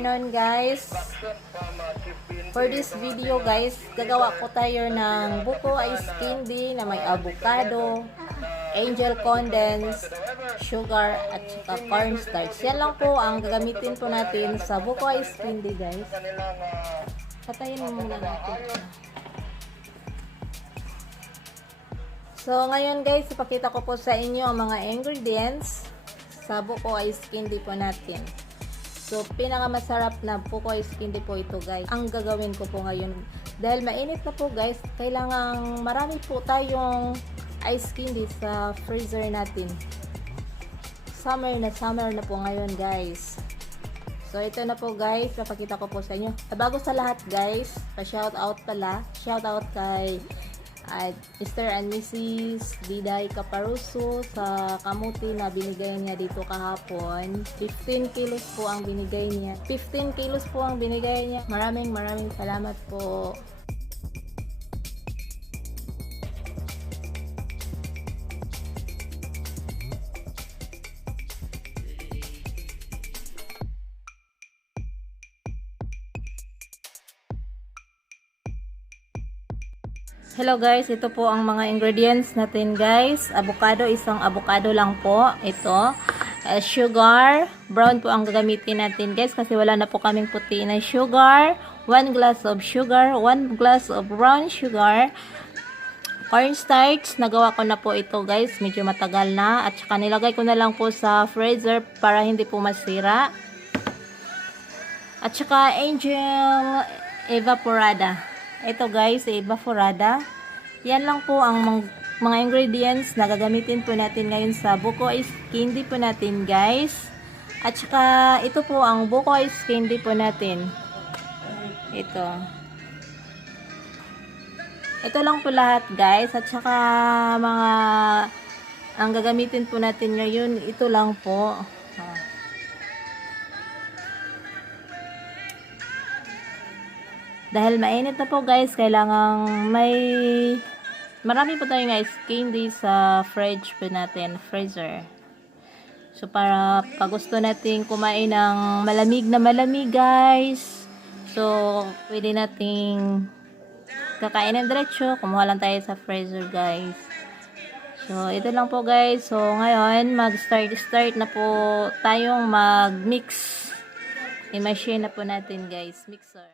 afternoon guys. For this video guys, gagawa ko tayo ng buko ice candy na may avocado, angel condensed, sugar at saka cornstarch. Yan lang po ang gagamitin po natin sa buko ice candy guys. Patayin muna natin. So ngayon guys, ipakita ko po sa inyo ang mga ingredients sa buko ice candy po natin. So, pinakamasarap na buko ice candy po ito guys. Ang gagawin ko po ngayon, dahil mainit na po guys, kailangan marami po tayong ice candy sa freezer natin. Summer na po ngayon guys. So, ito na po guys, papakita ko po sa inyo. Bago sa lahat guys, pa-shoutout pala. Shoutout kay Mr. and Mrs. Diday Caparuso sa kamuti na binigay niya dito kahapon. 15 kilos po ang binigay niya. 15 kilos po ang binigay niya. Maraming salamat po. Hello guys, ito po ang mga ingredients natin guys. Avocado, isang avocado lang po. Ito. Sugar, brown po ang gagamitin natin guys kasi wala na po kaming puti na sugar. 1 glass of sugar, 1 glass of brown sugar. Cornstarch, nagawa ko na po ito guys. Medyo matagal na. At saka nilagay ko na lang po sa freezer para hindi po masira. At saka angel evaporada. Ito guys, evaporada. Yan lang po ang mga ingredients na gagamitin po natin ngayon sa buko ice candy po natin guys. At saka ito po ang buko ice candy po natin. Ito. Ito lang po lahat guys. At saka ang gagamitin po natin ngayon, ito lang po. Dahil mainit na po guys, kailangan marami po tayong ice candy sa fridge po natin, freezer. So para pag gusto natin kumain ng malamig na malamig guys, so pwede nating kakainin diretso, kumuha lang tayo sa freezer guys. So ito lang po guys. So ngayon mag-start na po tayong mag-mix. I-machine na po natin guys, mixer.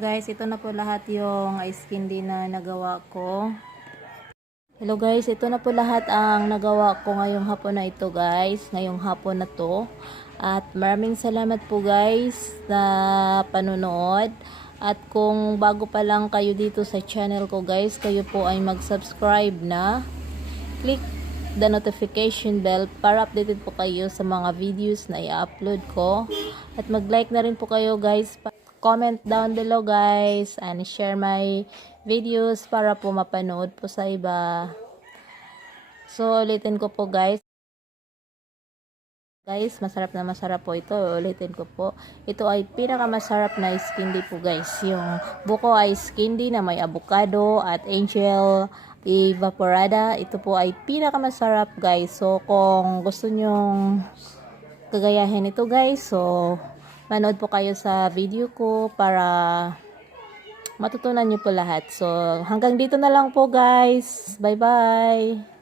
guys, ito na po lahat yung ice candy na nagawa ko. Hello guys, ito na po lahat ang nagawa ko ngayong hapon na ito guys. Ngayong hapon na to. At maraming salamat po guys na panonood. At kung bago pa lang kayo dito sa channel ko guys, kayo po ay mag-subscribe na. Click the notification bell para updated po kayo sa mga videos na i-upload ko. At mag-like na rin po kayo guys. Comment down below guys and share my videos para po mapanood po sa iba. So ulitin ko po guys. Guys, masarap na masarap po ito. Ulitin ko po. Ito ay pinakamasarap na ice candy po guys. Yung buko ice candy na may avocado at angel evaporada. Ito po ay pinakamasarap guys. So kung gusto nyong gagayahin ito guys, so manood po kayo sa video ko para matutunan nyo po lahat. So hanggang dito na lang po guys. Bye bye.